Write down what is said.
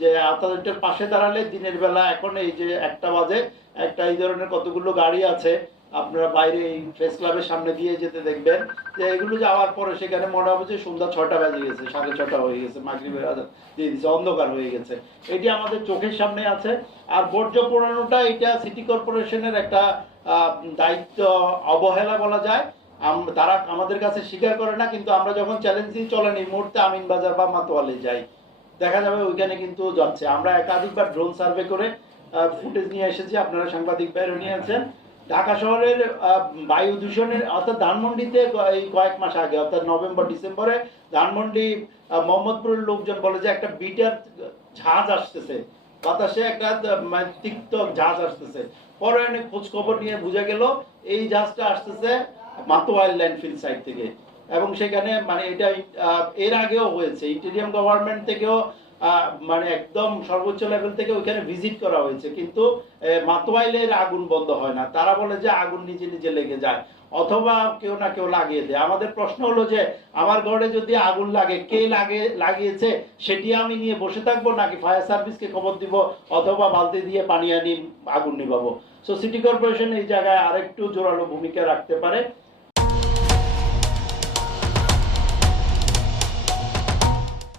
যে আতাউদ্দিনের পাশে দাঁড়ালে দিনের বেলা এখন এই যে 1টা বাজে, একটা এই ধরনের কতগুলো গাড়ি আছে, আপনারা বাইরে এই প্রেস ক্লাবের সামনে দিয়ে যেতে দেখবেন যে এগুলো যাওয়ার পরে সেখানে মনে হবে যে সন্ধ্যা 6টা বেজে গেছে, 6:30 হয়ে গেছে, মাগরিবের আজান দিয়ে দিচ্ছে, অন্ধকার হয়ে গেছে। এটি আমাদের চোখের সামনে আছে। আর বর্জ্য পোড়ানোটা এটা সিটি কর্পোরেশনের একটা দায়িত্ব অবহেলা বলা যায়। তারা আমাদের কাছে স্বীকার করে না, কিন্তু আমরা যখন চ্যালেঞ্জ দিই চলেন এই মুহূর্তে আমিনবাজার বা মাতোয়ালে যাই, দেখা যাবে ওইখানে কিন্তু যাচ্ছে। আমরা একাধিকবার ড্রোন সার্ভে করে ফুটেজ নিয়ে এসেছি, আপনারা সাংবাদিক বাইরে নিয়ে আছেন। ঢাকা শহরের বায়ু দূষণের অর্থাৎ ধানমন্ডিতে এই কয়েক মাস আগে অর্থাৎ নভেম্বর ডিসেম্বরে ধানমন্ডি মোহাম্মদপুরের লোকজন বলে যে একটা বিটার ঝাঁজ আসতেছে বাতাসে, একটা তিক্ত ঝাঁজ আসতেছে। পরে অনেক খোঁজ খবর নিয়ে বোঝা গেল এই জাহাজটা আসতেছে মাতোয়াইল ল্যান্ডফিল সাইড থেকে। এবং সেখানে মানে এটা এর আগেও হয়েছে, ইন্টেরিয়াম গভর্নমেন্ট থেকেও মানে একদম সর্বোচ্চ লেভেল থেকে ওইখানে ভিজিট করা হয়েছে, কিন্তু মাতোয়াইলের আগুন বন্ধ হয় না। তারা বলে যে আগুন নিজে নিজে লেগে যায় অথবা কেউ না কেউ লাগিয়ে দেয়। আমাদের প্রশ্ন হলো যে আমার ঘরে যদি আগুন লাগে, কে লাগিয়েছে সেটি আমি নিয়ে বসে থাকবো, নাকি ফায়ার সার্ভিসকে খবর দিব অথবা বালতি দিয়ে পানি আনি আগুন নিভাবো? সো সিটি কর্পোরেশন এই জায়গায় আরেকটু জোরালো ভূমিকা রাখতে পারে।